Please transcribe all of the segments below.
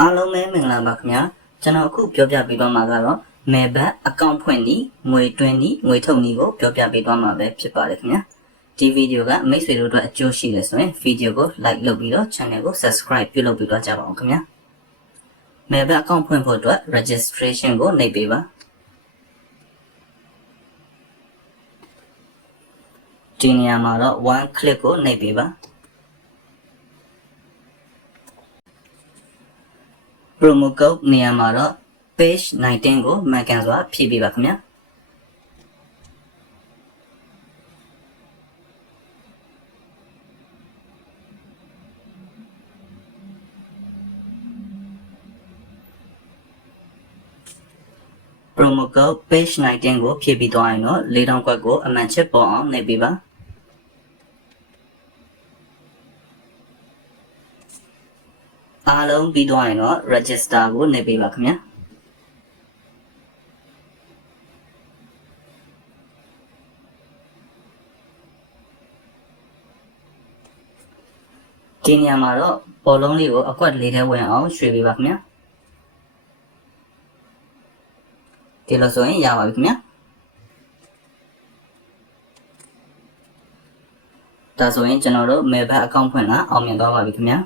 အားလုံးပဲမင်္ဂလာပါခင်ဗျာကျွန်တော်အခုပြောပြပေးသွားမှာကတော့မယ်ဘတ်အကောင့်ဖွင့်နည်းငွေတွင်းနည်းငွေထုတ်နည်းကိုပြောပြပေးသွားမှာပဲဖြစ်ပါတယ်ခင်ဗျာဒီဗီဒီယိုကမိတ်ဆွေတို့အတွက်အကျိုးရှိတယ်ဆိုရင်ဗီဒီယိုကို like လုပ်ပြီးတော့ channel ကို subscribe ပြုလုပ်ပြီးတော့ကြပါအောင်ခင်ဗျာမယ်ဘတ်အကောင့်ဖွင့်ဖို့အတွက် registration ကိုနှိပ်ပေးပါဒီနေရာမှာတော့ one click ကိုနှိပ်ပေးပါpromo code နေရာမှာတော့ page 19ကိုမှန်ကန်စွာဖြည့်ပေးပါခင်ဗျာpromo code page 19ကိုဖြည့်ပြီးသွားရင်တော့4000ခွက်ကိုအမှန်ချစ်ပေါ်အောင်နှိပ်ပေးပါအားလုံးပြီးသွားရင်တော့ register ကိုနှိပ်ပေးပါခင်ဗျာဒီနေရာမှာတော့ပေါ်လုံးလေးကိုအကွက်လေးထဲဝင်အောင်ရွှေ့ပေးပါခင်ဗျာဒီလိုဆိုရင်ရပါပြီခင်ဗျာဒါဆိုရင်ကျွန်တော်တို့ mail back account ဖွင့်တာအောင်မြင်သွားပါပြီခင်ဗျာ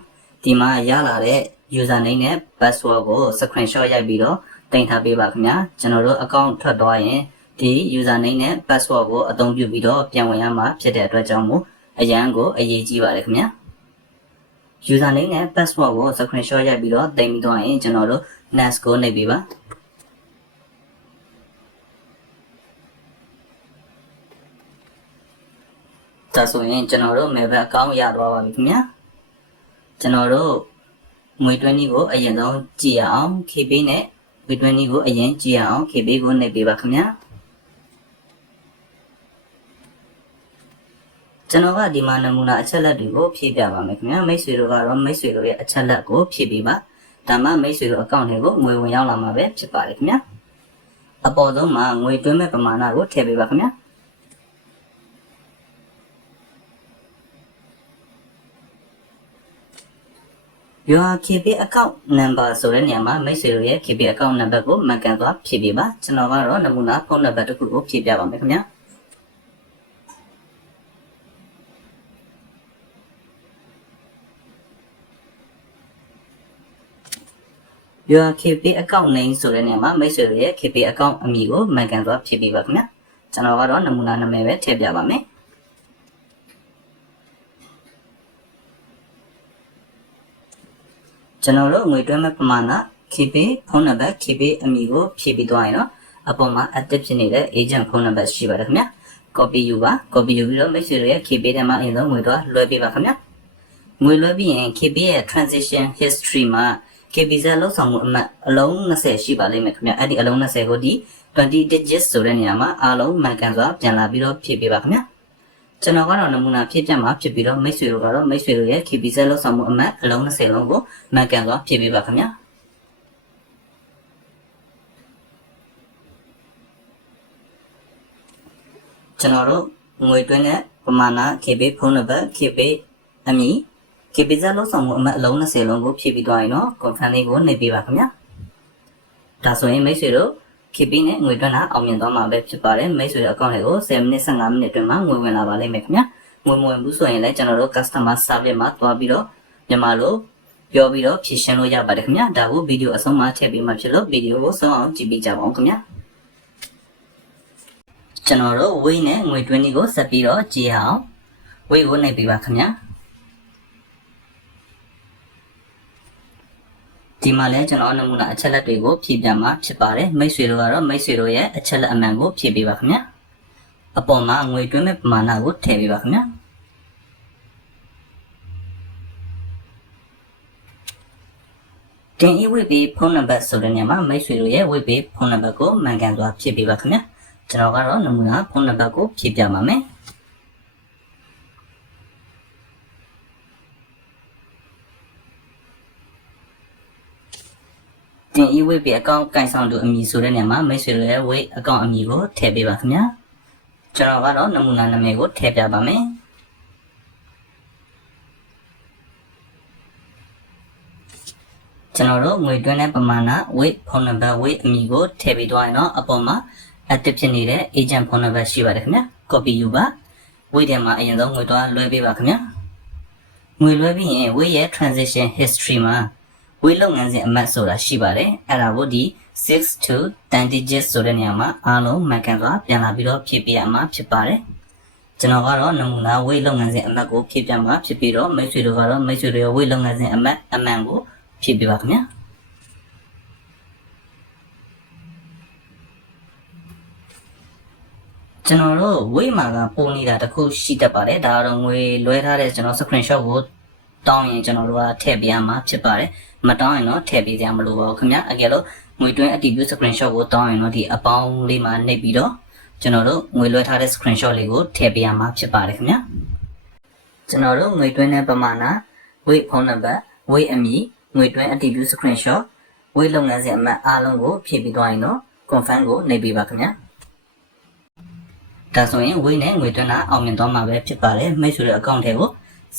ဒီမှာရလာတဲ့ username နဲ့ password ကို screenshot ရိုက်ပြီးတော့တင်ထားပေးပါခင်ဗျာကျွန်တော်တို့ account ထွက်သွားရင်ဒီ username နဲ့ password ကိုအသုံးပြုပြီးတော့ပြန်ဝင်ရမှာဖြစ်တဲ့အတွက်ကြောင့်မို့အရန်ကိုအရေးကြီးပါတယ်ခင်ဗျာ username နဲ့ password ကို screenshot ရိုက်ပြီးတော့တင်ပြီးတော့ရင်ကျွန်တော်တို့ next ကိုနှိပ်ပေးပါဒါဆိုရင်ကျွန်တော်တို့ mail back account ရသွားပါပြီခင်ဗျာကျွန်တော်တို့ငွေတွင်းနည်းကိုအရင်ဆုံးကြည့်ရအောင် KB နဲ့ငွေတွင်းနည်းကိုအရင်ကြည့်ရအောင် KB ကိုနှိပ်ပေးပါခင်ဗျာကျွန်တော်ကဒီမှာနမူနာအချက်လက်တွေကိုဖြည့်ပြပါမယ်ခင်ဗျာမိတ်ဆွေတို့ကတော့မိတ်ဆွေတို့ရဲ့အချက်လက်ကိုဖြည့်ပေးပါဒါမှမိတ်ဆွေတို့အကောင့်တွေကိုငွေဝင်ရောက်လာမှာပဲဖြစ်ပါတယ်ခင်ဗျာအပေါ်ဆုံးမှာငွေတွင်းမဲ့ပမာဏကိုထည့်ပေးပါခင်ဗျာyour KB account number ဆိုတဲ့နေရာမှာမိတ်ဆွေတို့ရဲ့ KB account number ကိုမှန်ကန်စွာဖြည့်ပေးပါကျွန်တော်ကတော့နမူနာဖုန်းနံပါတ်တစ်ခုကိုဖြည့်ပြပါမယ်ခင်ဗျာyour KB account name ဆိုတဲ့နေရာမှာမိတ်ဆွေတို့ရဲ့ KB account အမည်ကိုမှန်ကန်စွာဖြည့်ပေးပါခင်ဗျာကျွန်တော်ကတော့နမူနာနာမည်ပဲထည့်ပြပါမယ်ကျွန်တော်တို့ငွေတွင်းမဲ့ပမာဏ KB ဖုန်းနံပါတ် KB အမည်ကိုဖြည့်ပြီးသွားရင်တော့အပေါ်မှာ active ဖြစ်နေတဲ့ agent ဖုန်းနံပါတ်ရှိပါတယ်ခင်ဗျာ copy ယူပါ copy ယူပြီးတော့မိတ်ဆွေတို့ရဲ့ KB ထဲမှာအရင်ဆုံးငွေတော့လွှဲပေးပါခင်ဗျာငွေလွှဲပြီးရင် KB ရဲ့ transaction history မှာ KB ဇာတ်လောက်ဆောင်မှုအမှတ်အလုံး20ရှိပါလိမ့်မယ်ခင်ဗျာအဲ့ဒီအလုံး20ကိုဒီ20 digits ဆိုတဲ့နေရာမှာအားလုံးမှန်ကန်စွာပြန်လာပြီးတော့ဖြည့်ပေးပါခင်ဗျာကျွန်တော်ကတော့နမူနာဖြည့်ပြမှာဖြစ်ပြီးတော့မိတ်ဆွေတို့ကတော့မိတ်ဆွေတို့ရဲ့ KB ဇာတ်လောက်ဆောင်မှုအမှတ်အလုံး20လုံးကိုမှန်ကန်စွာဖြည့်ပေးပါခင်ဗျာကျွန်တော်တို့ငွေတွင်းတဲ့ပမာဏ KB ဖုန်းနံပါတ် KB အမည် KB ဇာတ်လောက်ဆောင်မှုအမှတ်အလုံး20လုံးကိုဖြည့်ပြီးသွားရင်တော့ confirm လေးကိုနှိပ်ပေးပါခင်ဗျာဒါဆိုရင်မိတ်ဆွေတို့ KB နဲ့ငွေတွင်းတာအောင်မြင်သွားမှာပဲဖြစ်ပါတယ်မိတ်ဆွေတို့အကောင့်တွေကို10မိနစ်15မိနစ်အတွင်းမှာငွေဝင်လာပါလိမ့်မယ်ခင်ဗျာငွေမဝင်ဘူးဆိုရင်လည်းကျွန်တော်တို့ customer service မှာတွားပြီးတော့မြန်မာလိုပြောပြီးတော့ဖြည့်ရှင်းလို့ရပါတယ်ခင်ဗျာဒါကိုဗီဒီယိုအဆုံးမှာထည့်ပေးမှဖြစ်လို့ဗီဒီယိုကိုဆုံးအောင်ကြည့်ပေးကြပါဦးခင်ဗျာကျွန်တော်တို့ way နဲ့ငွေတွင်းကိုဆက်ပြီးတော့ကြည့်အောင် way ကိုနှိပ်ပေးပါခင်ဗျာဒီမှာလဲကျွန်တော်နမူနာအချက်လက်တွေကိုဖြည့်ပြမှာဖြစ်ပါတယ်မိတ်ဆွေတို့ကတော့မိတ်ဆွေတို့ရဲ့အချက်လက်အမှန်ကိုဖြည့်ပေးပါခင်ဗျာအပေါ်မှာငွေတွင်းမဲ့ပမာဏကိုထည့်ပေးပါခင်ဗျာတင်ဤဝိပေဖုန်းနံပါတ်ဆိုတဲ့နေရာမှာမိတ်ဆွေတို့ရဲ့ဝိပေဖုန်းနံပါတ်ကိုမှန်ကန်စွာဖြည့်ပေးပါခင်ဗျာကျွန်တော်ကတော့နမူနာဖုန်းနံပါတ်ကိုဖြည့်ပြပါမယ်တင်ဤဝိပေအကောင့်ကင်ဆောင်သူအမည်ဆိုတဲ့နေရာမှာမိတ်ဆွေတို့ရဲ့ဝိအကောင့်အမည်ကိုထည့်ပေးပါခင်ဗျာကျွန်တော်ကတော့နမူနာနာမည်ကိုထည့်ပြပါမယ် ကျွန်တော်တို့ငွေတွင်းတဲ့ပမာဏ weight ဖုန်းနံပါတ် weight အမည်ကိုထည့်ပြီးသွားရင်တော့အပေါ်မှာ active ဖြစ်နေတဲ့ agent ဖုန်းနံပါတ်ရှိပါတယ်ခင်ဗျာ copy ယူပါ weight ထဲမှာအရင်ဆုံးငွေတွင်းလွှဲပေးပါခင်ဗျာငွေလွှဲပြီးရင် weight ရဲ့ transaction history မှာ weight လုပ်ငန်းစဉ်အမှတ်ဆိုတာရှိပါတယ်အဲ့ဒါကိုဒီ6 to 10 digits ဆိုတဲ့နေရာမှာအားလုံးမှန်ကန်စွာပြန်လာပြီးတော့ဖြည့်ပေးရမှာဖြစ်ပါတယ်ကျွန်တော်ကတော့နမူနာ weight လုပ်ငန်းစဉ်အမှတ်ကိုဖြည့်ပြမှာဖြစ်ပြီးတော့မိတ်ဆွေတို့ကတော့မိတ်ဆွေတို့ရဲ့ weight လုပ်ငန်းစဉ်အမှတ်အမှန်ကိုဖြည့်ပေးပါခင်ဗျာကျွန်တော်တို့ weight မှာကပုံနေတာတစ်ခုရှိတတ်ပါတယ်ဒါကတော့ငွေလွှဲထားတဲ့ကျွန်တော် screenshot ကိုတောင်းရင်ကျွန်တော်တို့ကထည့်ပေးရမှာဖြစ်ပါတယ်မတောင်းရင်တော့ထည့်ပေးကြမလို့ပါဘူးခင်ဗျာအကယ်လို့ငွေတွင်းအတည်ပြု screenshot ကိုတောင်းရင်တော့ဒီအပေါင်းလေးမှာနှိပ်ပြီးတော့ကျွန်တော်တို့ငွေလွှဲထားတဲ့ screenshot လေးကိုထည့်ပေးရမှာဖြစ်ပါတယ်ခင်ဗျာကျွန်တော်တို့ငွေတွင်းတဲ့ပမာဏ weight ဖုန်းနံပါတ် weight အမည်ငွေတွင်းအတည်ပြု screenshot weight လုပ်ငန်းစဉ်အမှတ်အားလုံးကိုဖြည့်ပြီးသွားရင်တော့ confirm ကိုနှိပ်ပေးပါခင်ဗျာဒါဆိုရင် weight နဲ့ငွေတွင်းတာအောင်မြင်သွားမှာပဲဖြစ်ပါတယ်မိတ်ဆွေတို့ account ထဲကို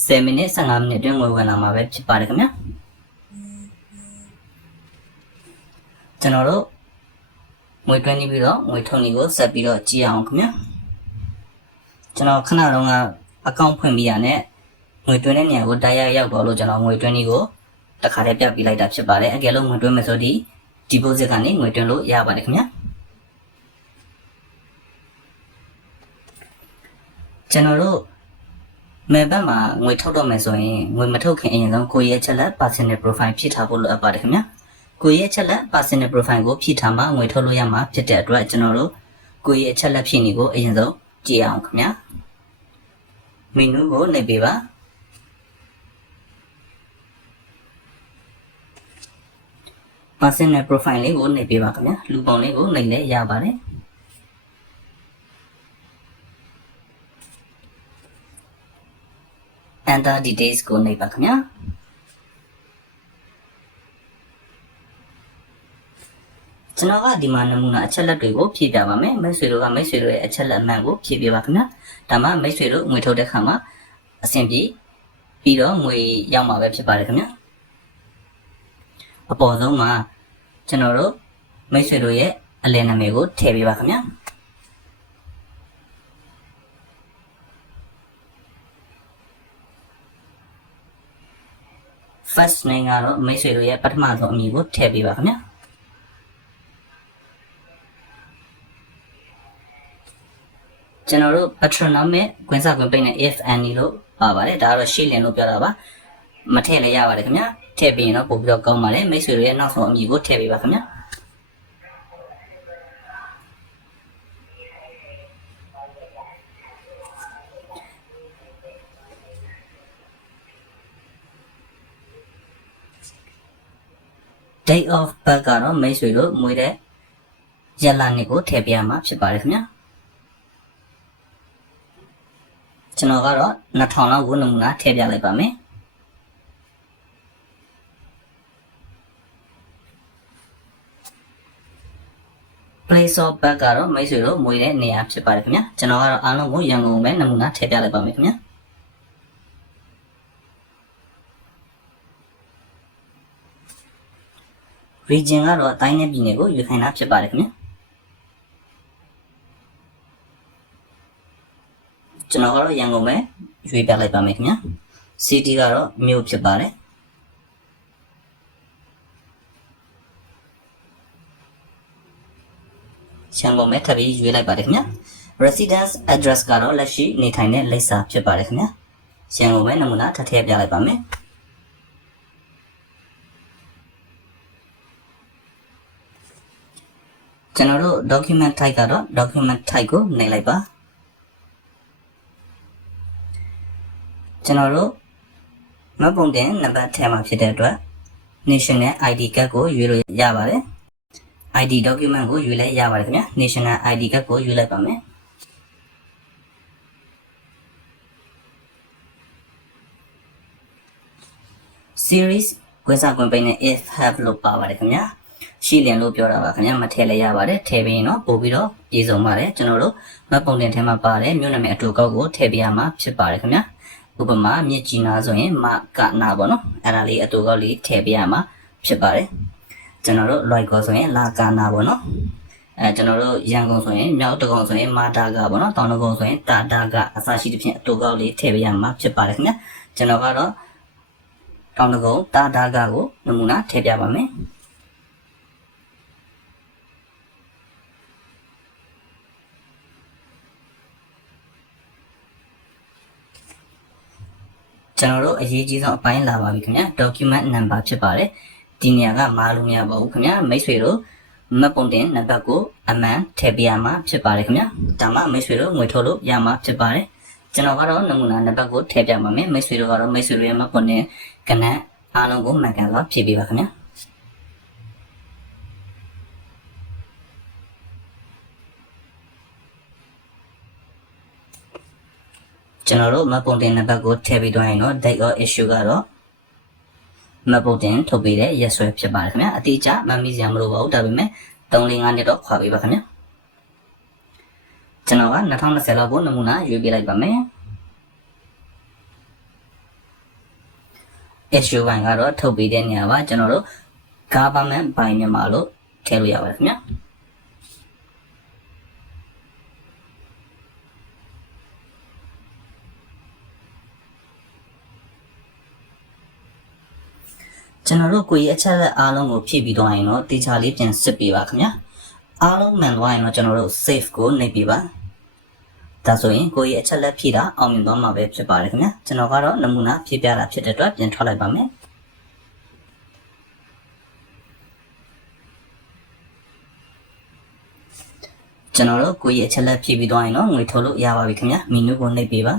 10မိနစ်15မိနစ်အတွင်းငွေဝင်လာမှာပဲဖြစ်ပါတယ်ခင်ဗျာကျွန်တော်တို့ငွေတွင်းနေပြီးတော့ငွေထုတ်နေကိုဆက်ပြီးတော့ကြည့်အောင်ခင်ဗျာကျွန်တော်ခဏတုန်းကအကောင့်ဖွင့်ပြီးရတဲ့ငွေတွင်းတဲ့နေရာကိုတိုက်ရောက်တော့လို့ကျွန်တော်ငွေတွင်းနေကိုတခါတည်းပြပြလိုက်တာဖြစ်ပါတယ်အကယ်လို့ငွေတွင်းမယ်ဆိုဒီ deposit ကနေငွေတွင်းလို့ရပါတယ်ခင်ဗျာကျွန်တော်တို့မဲဘက်မှာငွေထုတ်တော့မယ်ဆိုရင်ငွေမထုတ်ခင်အရင်ဆုံးကိုယ့်ရဲ့ချက်လက် personal profile ဖြည့်ထားဖို့လိုအပ်ပါတယ်ခင်ဗျာကိုယ့်ရဲ့ချက်လက် personal profile ကိုဖြည့်ထားမှငွေထုတ်လို့ရမှာဖြစ်တဲ့အတွက်ကျွန်တော်တို့ကိုယ့်ရဲ့ချက်လက်ဖြည့်နေကိုအရင်ဆုံးကြည့်အောင်ခင်ဗျာမီနူကိုနှိပ်ပေးပါpersonal profile လေးကိုနှိပ်ပေးပါခင်ဗျာလူပုံလေးကိုနှိပ်လဲရပါတယ်enter details ကိုနှိပ်ပါခင်ဗျာကျွန်တော်ကဒီမှာနမူနာအချက်လက်တွေကိုဖြည့်ပြပါမယ်မိတ်ဆွေတို့ကမိတ်ဆွေတို့ရဲ့အချက်လက်အမှန်ကိုဖြည့်ပြပါခင်ဗျာဒါမှမိတ်ဆွေတို့ငွေထုတ်တဲ့ခါမှာအဆင်ပြေပြီးတော့ငွေရောက်မှာပဲဖြစ်ပါတယ်ခင်ဗျာအပေါ်ဆုံးမှာကျွန်တော်တို့မိတ်ဆွေတို့ရဲ့အလယ်နာမည်ကိုထည့်ပေးပါခင်ဗျာfirst name ကတော့မိတ်ဆွေတို့ရဲ့ပထမဆုံးအမည်ကိုထည့်ပေးပါခင်ဗျာကျွန်တော်တို့ patronum နဲ့ကွင်းစကွင်းပိတ်နဲ့ if any လို့ပါပါတယ်ဒါကတော့ရှေ့လင်လို့ပြောတာပါမထည့်လည်းရပါတယ်ခင်ဗျာထည့်ပြီးရင်တော့ပို့ပြီးတော့ကောင်းပါတယ်မိတ်ဆွေတို့ရဲ့နောက်ဆုံးအမည်ကိုထည့်ပေးပါခင်ဗျာdate of birth ကတော့မိတ်ဆွေတို့မွေးတဲ့ရက်လနှစ်ကိုထည့်ပေးရမှာဖြစ်ပါတယ်ခင်ဗျာကျွန်တော်ကတော့2000လောက်ကိုနမူနာထည့်ပြလိုက်ပါမယ်place of birth ကတော့မိတ်ဆွေတို့မွေးတဲ့နေရာဖြစ်ပါတယ်ခင်ဗျာကျွန်တော်ကတော့အားလုံးကိုရန်ကုန်ပဲနမူနာထည့်ပြလိုက်ပါမယ်ခင်ဗျာregion ကတော့တိုင်းနယ်ပြည်နယ်ကိုယူခိုင်းတာဖြစ်ပါတယ်ခင်ဗျာကျွန်တော်ကတော့ရန်ကုန်ပဲရွေးပြလိုက်ပါမယ်ခင်ဗျာ city ကတော့မြို့ဖြစ်ပါတယ်ရန်ကုန်ပဲထပ်ပြီးရွေးလိုက်ပါတယ်ခင်ဗျာ residence address ကတော့လက်ရှိနေထိုင်တဲ့လိပ်စာဖြစ်ပါတယ်ခင်ဗျာရန်ကုန်ပဲနမူနာထပ်ထည့်ပြလိုက်ပါမယ်ကျွန်တော်တို့ document type ကတော့ document type ကိုနှိပ်လိုက်ပါကျွန်တော်တို့မှတ်ပုံတင်နံပါတ်ထဲမှာဖြစ်တဲ့အတွက် national ID card ကိုရွေးလို့ရပါတယ် ID document ကိုရွေးလိုက်ရပါတယ်ခင်ဗျာ national ID card ကိုရွေးလိုက်ပါမယ် series ကွင်းစကွင်းပိတ်နဲ့ if have လို့ပါပါတယ်ခင်ဗျာရှိလင်လို့ပြောတာပါခင်ဗျာမထည့်လည်းရပါတယ်ထည့်ပြီးရင်တော့ပို့ပြီးတော့ပြည်စုံပါတယ်ကျွန်တော်တို့မှတ်ပုံတင်ထဲမှာပါတယ်မြို့နာမည်အတူကောက်ကိုထည့်ပြရမှာဖြစ်ပါတယ်ခင်ဗျာဥပမာမြစ်ကြီးနာဆိုရင်မကနာပေါ့နော်အဲ့ဒါလေးအတူကောက်လေးထည့်ပြရမှာ ဖြစ်ပါတယ်ကျွန်တော်တို့လွိုက်ကောဆိုရင်လာကာနာပေါ့နော်ကျွန်တော်တို့ရန်ကုန်ဆိုရင်မြောက်တကုံဆိုရင်မာတာကပေါ့နော်တောင်တကုံဆိုရင်တာတာကအစရှိတဲ့ဖြင့်အတူကောက်လေးထည့်ပေးရမှာဖြစ်ပါတယ်ခင်ဗျကျွန်တော်ကတော့တောင်တကုံတာတာကကိုနမူနာထည့်ပြပါမယ်ကျွန်တော်တို့အရေးကြီးဆုံးအပိုင်းလာပါပြီခင်ဗျ document number ဖြစ်ပါတယ်ဒီနေရာကမာလို့မရပါဘူးခင်ဗျမိတ်ဆွေတို့မှတ်ပုံတင်နံပါတ်ကိုအမှန်ထည့်ပြရမှာဖြစ်ပါတယ်ခင်ဗျဒါမှမိတ်ဆွေတို့ငွေထုတ်လို့ရမှာဖြစ်ပါတယ်ကျွန်တော်ကတော့နမူနာနံပါတ်ကိုထည့်ပြပါမယ်မိတ်ဆွေတို့ကတော့မိတ်ဆွေတို့ရဲ့မှတ်ပုံတင်ကဏ္ဍအားလုံးကိုမှန်ကန်စွာဖြည့်ပေးပါခင်ဗျကျွန်တော်တို့မှတ်ပုံတင်နံပါတ်ကိုထည့်ပြီးတော့ရင်တော့ date of issue ကတော့မှတ်ပုံတင်ထုတ်ပေးတဲ့ရက်စွဲဖြစ်ပါတယ်ခင်ဗျအတိအကျမှတ်မိစရာမလိုပါဘူးဒါပေမဲ့3-5နှစ်တော့ခွာပေးပါခင်ဗျကျွန်တော်က2020လောက်ကိုနမူနာရွေးပေးလိုက်ပါမယ် issue ဘိုင်ကတော့ထုတ်ပေးတဲ့နေရာပါကျွန်တော်တို့ government ဘိုင်မြန်မာလို့ထည့်လို့ရပါတယ်ခင်ဗျကျွန်တော်တို့ကိုယ်ရဲ့အချက်လက်အားလုံးကိုဖြည့်ပြီးတော့ရင်တော့တေချာလေးပြန်စစ်ပေးပါခင်ဗျာအားလုံးမှန်သွားရင်တော့ကျွန်တော်တို့ save ကိုနှိပ်ပေးပါဒါဆိုရင်ကိုယ်ရဲ့အချက်လက်ဖြည့်တာအောင်မြင်သွားမှာပဲဖြစ်ပါတယ်ခင်ဗျာကျွန်တော်ကတော့နမူနာဖြည့်ပြတာဖြစ်တဲ့အတွက်ပြန်ထွက်လိုက်ပါမယ်ကျွန်တော်တို့ကိုယ်ရဲ့အချက်လက်ဖြည့်ပြီးတော့ရင်တော့ငွေထုတ်လို့ရပါပြီခင်ဗျာမီနူးကိုနှိပ်ပေးပါ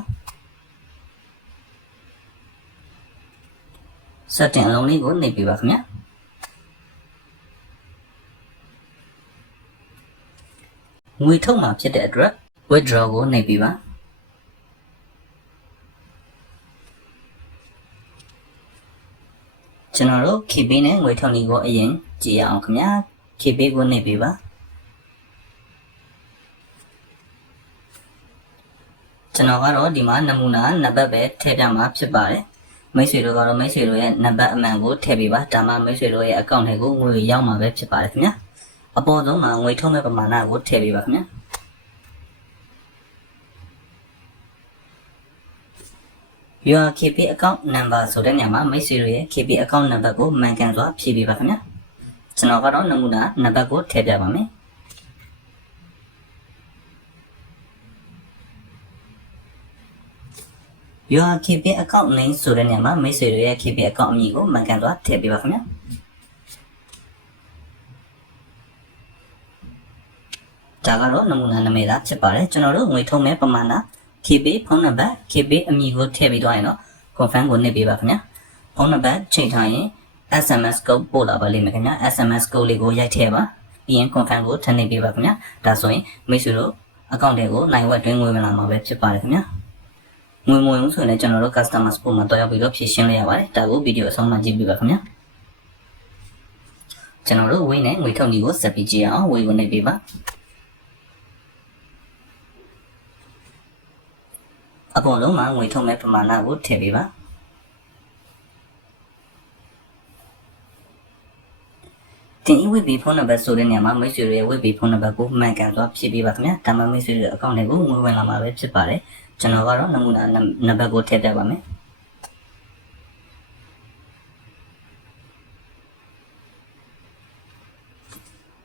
စတင်အလုံးလေးကိုနှိပ်ပေးပါခင်ဗျာငွေထုတ်မှာဖြစ်တဲ့အတွက် withdraw ကိုနှိပ်ပေးပါကျွန်တော်တို့ KB နဲ့ငွေထုတ်နည်းကိုအရင်ကြည့်ရအောင်ခင်ဗျာ KB ကိုနှိပ်ပေးပါကျွန်တော်ကတော့ဒီမှာနမူနာနံပါတ်ပဲထည့်ပြမှာဖြစ်ပါတယ်မိတ်ဆွေတို့ကတော့မိတ်ဆွေတို့ရဲ့နံပါတ်အမှန်ကိုထည့်ပေးပါဒါမှမိတ်ဆွေတို့ရဲ့အကောင့်ထဲကိုငွေရောက်မှာပဲဖြစ်ပါတယ်ခင်ဗျာအပေါ်ဆုံးမှာငွေထုတ်မဲ့ပမာဏကိုထည့်ပေးပါခင်ဗျာYour KP account number ဆိုတဲ့နေရာမှာမိတ်ဆွေတို့ရဲ့ KP account number ကိုမှန်ကန်စွာဖြည့်ပေးပါခင်ဗျာကျွန်တော်ကတော့နမူနာနံပါတ်ကိုထည့်ပြပါမယ်Your KP account name ဆိုတဲ့နေရာမှာမိတ်ဆွေတို့ရဲ့ KP account အမည်ကိုမှန်ကန်စွာထည့်ပေးပါခင်ဗျာဒါကတော့နမူနာနာမည်သားဖြစ်ပါတယ်ကျွန်တော်တို့ငွေထုတ်မဲ့ပမာဏ KB ဖုန်းနံပါတ် KB အမည်ကိုထည့်ပြီးတော့ရင်တော့ confirm ကိုနှိပ်ပေးပါခင်ဗျာဖုန်းနံပါတ်ချိန်ထားရင် SMS code ပို့လာပါလိမ့်မယ်ခင်ဗျာ SMS code လေးကိုရိုက်ထည့်ပါပြီးရင် confirm ကိုထည့်နှိပ်ပေးပါခင်ဗျာဒါဆိုရင်မိတ်ဆွေတို့ account တွေကိုနိုင်ဝက်တွင်းငွေဝင်လာမှာပဲဖြစ်ပါတယ်ခင်ဗျာငွေမဝင်ဘူးဆိုရင်ကျွန်တော်တို့ customer support မှာတွားရောက်ပြီးတော့ဖြည့်ရှင်းလို့ရပါတယ်ဒါကိုဗီဒီယိုအဆုံးမှာကြည့်ပြပါခင်ဗျာကျွန်တော်တို့ဝေးနဲ့ငွေထုတ်နည်းကိုဆက်ပြီးကြည့်အောင်ဝေးကိုနှိပ်ပေးပါအပေါ်လုံးမှာငွေထုတ်မဲ့ပမာဏကိုထည့်ပေးပါတင်ဤဝေဘီဖုန်းနံပါတ်ဆိုတဲ့နေရာမှာမိတ်ဆွေတွေရဲ့ဝေဘီဖုန်းနံပါတ်ကိုမှန်ကန်စွာဖြည့်ပေးပါခင်ဗျာဒါမှမိတ်ဆွေတွေအကောင့်တွေကိုငွေဝင်လာမှာပဲဖြစ်ပါတယ်ကျွန်တော်ကတော့နမူနာနံပါတ်ကိုထည့်ပြပါမယ်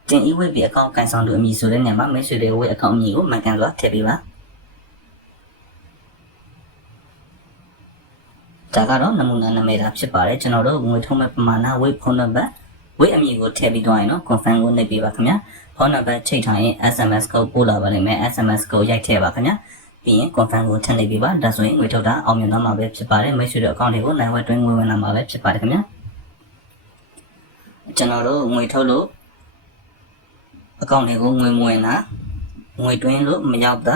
တင်ဤဝေဘီအကောင့်ကန်ဆောင်သူအမည်ဆိုတဲ့နေရာမှာမိတ်ဆွေတွေရဲ့ဝေအကောင့်အမည်ကိုမှန်ကန်စွာထည့်ပေးပါဒါကတော့နမူနာနာမည်သားဖြစ်ပါတယ်ကျွန်တော်တို့ငွေထုတ်မဲ့ပမာဏဝေဖုန်းနံပါတ်ဝေအမည်ကိုထည့်ပြီးတော့ရင်တော့ confirm ကိုနှိပ်ပေးပါခင်ဗျာဖုန်းနံပါတ်ချိန်ထားရင် SMS code ပို့လာပါလိမ့်မယ် SMS code ရိုက်ထည့်ပါခင်ဗျာပြီးရင် confirm ကိုထည့်နှိပ်ပေးပါဒါဆိုရင်ငွေထုတ်တာအောင်မြင်သွားမှာပဲဖြစ်ပါတယ်မိတ်ဆွေတို့အကောင့်တွေကိုနိုင်ဝက်တွင်းငွေဝင်လာမှာပဲဖြစ်ပါတယ်ခင်ဗျာကျွန်တော်တို့ငွေထုတ်လို့အကောင့်တွေကိုငွေမဝင်တာငွေတွင်းလို့မရောက်တာ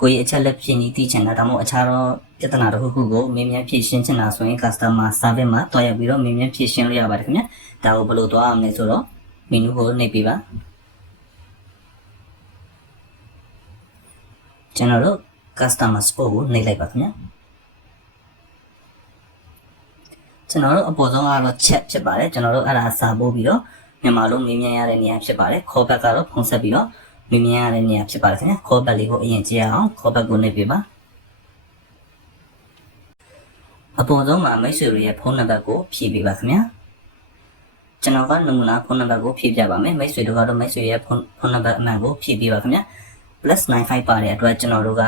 ကိုယ့်ရဲ့အချက်လက်ဖြစ်နေသိချင်တာဒါမှမဟုတ်အခြားသောပြဿနာတစ်ခုခုကိုမေးမြန်းဖြေရှင်းချင်တာဆိုရင် customer service မှာတွားရောက်ပြီးတော့မေးမြန်းဖြေရှင်းလို့ရပါတယ်ခင်ဗျာဒါကိုဘယ်လိုတွားအောင်လဲဆိုတော့ menu ကိုနှိပ်ပေးပါကျွန်တော်တို့ customer support ကိုနှိပ်လိုက်ပါခင်ဗျာ ကျွန်တော်တို့အပေါ်ဆုံးကတော့ chat ဖြစ်ပါတယ်ကျွန်တော်တို့အဲ့ဒါစာပို့ပြီးတော့မြန်မာလိုမေးမြန်းရတဲ့နေရာဖြစ်ပါတယ် call back ကတော့ဖုန်းဆက်ပြီးတော့မေးမြန်းရတဲ့နေရာဖြစ်ပါတယ်ခင်ဗျာ call back လေးကိုအရင်ကြည့်အောင် call back ကိုနှိပ်ပေးပါအပေါ်ဆုံးမှာမိတ်ဆွေတွေရဲ့ဖုန်းနံပါတ်ကိုဖြည့်ပေးပါခင်ဗျာကျွန်တော်ကနမူနာဖုန်းနံပါတ်ကိုဖြည့်ပြပါမယ်မိတ်ဆွေတို့ကတော့မိတ်ဆွေရဲ့ဖုန်းနံပါတ်အမှန်ကိုဖြည့်ပေးပါခင်ဗျာ +95 ပါတဲ့အတွက်ကျွန်တော်တို့က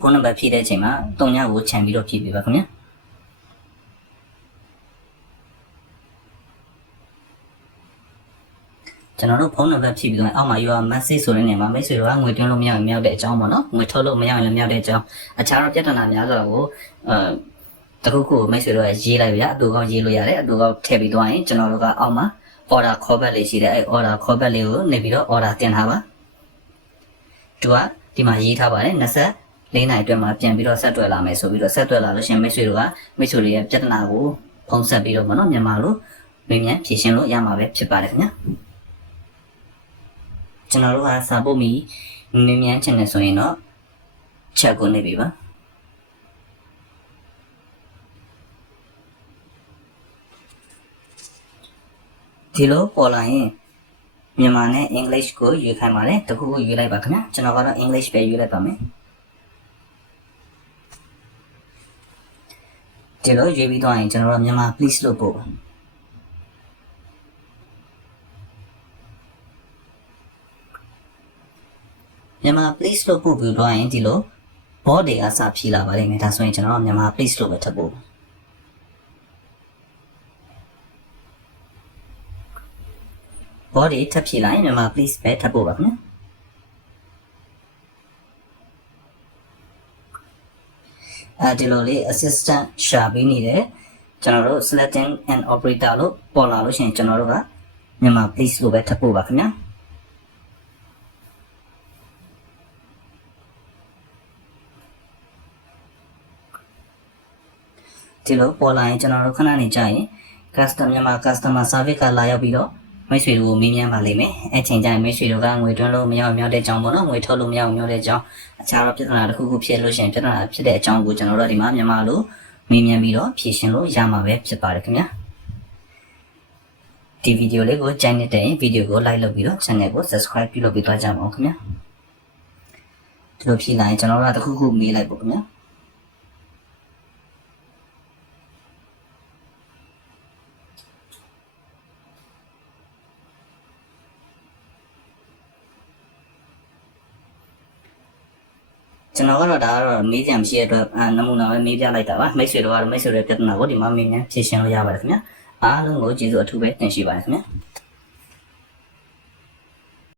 ဖုန်းနံပါတ်ဖြည့်တဲ့အချိန်မှာ3ညကိုခြံပြီးတော့ဖြည့်ပေးပါခင်ဗျာကျွန်တော်တို့ဖုန်းနံပါတ်ဖြည့်ပြီးတော့အောက်မှာ your message ဆိုတဲ့နေရာမှာမိတ်ဆွေတို့ကငွေသွင်းလို့မရရင်မရောက်တဲ့အကြောင်းပေါ့နော်ငွေထုတ်လို့မရရင်လည်းမရောက်တဲ့အကြောင်းအခြားတော့ပြဿနာများစွာကိုတခုခုမိတ်ဆွေတို့ကရေးလိုက်ရအတူကောင်းရေးလို့ရတယ်အတူကောင်းထည့်ပြီးသွားရင်ကျွန်တော်တို့ကအောက်မှာ order call back လေးရှိတယ်အဲ order call back လေးကိုနေပြီးတော့ order တင်ထားပါသူကဒီမှာရေးထားပါတယ်24နိုင်အတွင်းမှာပြန်ပြီးတော့ဆက်တွဲလာမယ်ဆိုပြီးတော့ဆက်တွဲလာလို့ရှင်မိတ်ဆွေတို့ကမိတ်ဆွေတွေရဲ့ပြဿနာကိုဖုံးဆက်ပြီးတော့ပေါ့နော်မြန်မာလိုမေးမြန်းဖြေရှင်းလို့ရမှာပဲဖြစ်ပါတယ်ခင်ဗျာကျွန်တော်တို့ကစာပို့ပြီးမေးမြန်းချင်တယ်ဆိုရင်တော့ချက်ကိုနေပြီပါဒီလိုပေါ်လာရင်မြန်မာနဲ့ English ကိုရွေးခိုင်းပါတယ်တခုခုရွေးလိုက်ပါခင်ဗျာကျွန်တော်ကတော့ English ပဲရွေးလိုက်ပါမယ်ဒီလိုရွေးပြီးတော့ရင်ကျွန်တော်တို့မြန်မာ please လို့ပို့မြန်မာ please လို့ပို့ပြီးတော့ရင်ဒီလို board တွေအစားဖြည့်လာပါလိမ့်မယ်ဒါဆိုရင်ကျွန်တော်မြန်မာ please လို့ပဲထပ်ပို့body ထပ်ဖြည့်လိုက်မြန်မာ please ပဲထပ်ပို့ပါခင်ဗျာဒီလိုလေး assistant ရှာပေးနေတယ်ကျွန်တော်တို့ selecting an operator လို့ပေါ်လာလို့ရှိရင်ကျွန်တော်တို့ကမြန်မာ please လို့ပဲထပ်ပို့ပါခင်ဗျာဒီလိုပေါ်လာရင်ကျွန်တော်တို့ခဏနေကြရင် customer service ကလာရောက်ပြီးတော့မိတ်ဆွေတို့ကိုမေးမြန်းပါလိမ့်မယ်အဲ့ချိန်ကျရင်မိတ်ဆွေတို့ကငွေတွင်းလို့မရအောင်မြောက်တဲ့အကြောင်းပေါ့နော်ငွေထုတ်လို့မရအောင်မြောက်တဲ့အကြောင်းအခြားတော့ပြဿနာတစ်ခုခုဖြစ်လို့ရှိရင်ပြဿနာဖြစ်တဲ့အကြောင်းကိုကျွန်တော်တို့ဒီမှာမြန်မာလိုမေးမြန်းပြီးတော့ဖြေရှင်းလို့ရမှာပဲဖြစ်ပါတယ်ခင်ဗျာဒီဗီဒီယိုလေးကိုကြိုက်နေတဲ့ဗီဒီယိုကို like လုပ်ပြီးတော့ channel ကို subscribe ပြုလုပ်ပြီးသွားကြပါဦးခင်ဗျာဒီလိုဖြေလိုက်ရင်ကျွန်တော်တို့ကတစ်ခုခုမေးလိုက်ပေါ့ခင်ဗျာကျွန်တော်ကတော့ဒါကတော့မေးကြံမရှိတဲ့အတွက်နမူနာပဲမေးပြလိုက်တာပါမိတ်ဆွေတို့ကတော့မိတ်ဆွေတွေပြဿနာကိုဒီမှာမေးမြန်းဖြေရှင်းလို့ရပါတယ်ခင်ဗျာအားလုံးကိုကျေးဇူးအထူးပဲတင်ရှိပါတယ်ခင်ဗျာ